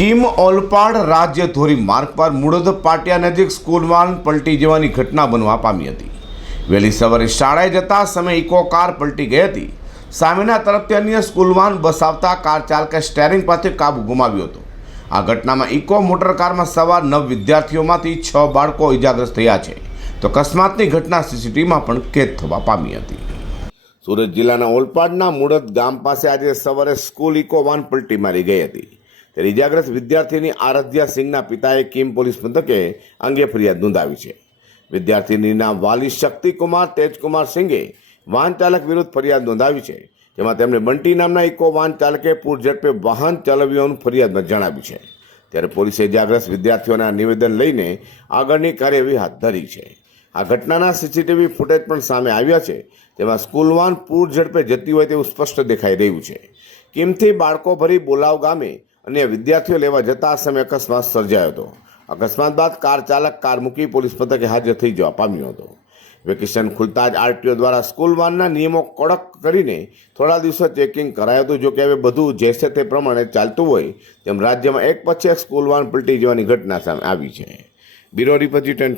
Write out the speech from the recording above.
Kim Olpad રાજ્ય ધોરી માર્ગ પર મૂળદ પાટિયા નજીક સ્કૂલ વાન પલટી જવાની ઘટના બનવા પામી હતી. વહેલી સવારે શાળાએ જતા સમયે ઇકો કાર પલટી ગઈ હતી. સામેના તરફથી અન્ય સ્કૂલ વાન બસ આવતા કાર ચાલકે સ્ટેરિંગ પરથી કાબુ ગુમાવ્યો હતો. આ ઘટનામાં ઇકો મોટર કારમાં સવાર નવ વિદ્યાર્થીઓમાંથી છ બાળકો ઇજાગ્રસ્ત થયા છે. તો અકસ્માતની ઘટના સીસીટીવીમાં પણ કેદ થવા પામી હતી. સુરત જિલ્લાના ઓલપાડના મૂળદ ગામ પાસે આજે સવારે સ્કૂલ ઇકો વાન પલટી મારી ગઈ હતી. ત્યારે ઇજાગ્રસ્ત વિદ્યાર્થીની આરાધ્યા સિંહના પિતાએ કિમ પોલીસ મથકે અંગે ફરિયાદ નોંધાવી છે. વિદ્યાર્થીનીના વાલી શક્તિકુમાર તેજકુમાર સિંઘે વાહન ચાલક વિરુદ્ધ ફરિયાદ નોંધાવી છે, જેમાં તેમણે બંટી નામના ઇકો વાહન ચાલકે પૂર ઝડપે વાહન ચલાવ્યું ફરિયાદમાં જણાવ્યું છે. ત્યારે પોલીસે ઇજાગ્રસ્ત વિદ્યાર્થીઓના નિવેદન લઈને આગળની કાર્યવાહી હાથ ધરી છે. આ ઘટનાના સીસીટીવી ફૂટેજ પણ સામે આવ્યા છે, તેમાં સ્કૂલ વાન પૂર ઝડપે જતી હોય તેવું સ્પષ્ટ દેખાઈ રહ્યું છે. કિમથી બાળકો ભરી બોલાવ ગામે અન્ય વિદ્યાર્થીઓ લેવા જતા આ સમયે અકસ્માત સર્જાયો હતો. અકસ્માત બાદ કાર ચાલક, કાર મૂકી પોલીસ મથકે હાજર થઈ જવા પામ્યો હતો. વેકેશન ખુલતા જ આરટીઓ દ્વારા સ્કૂલ વાનના નિયમો કડક કરીને થોડા દિવસો ચેકિંગ કરાયું હતું. જો કે હવે બધું જે છે તે પ્રમાણે ચાલતું હોય તેમ રાજ્યમાં એક પછી એક સ્કૂલ વાન પલટી જવાની ઘટના સામે આવી છે. Bureau report ten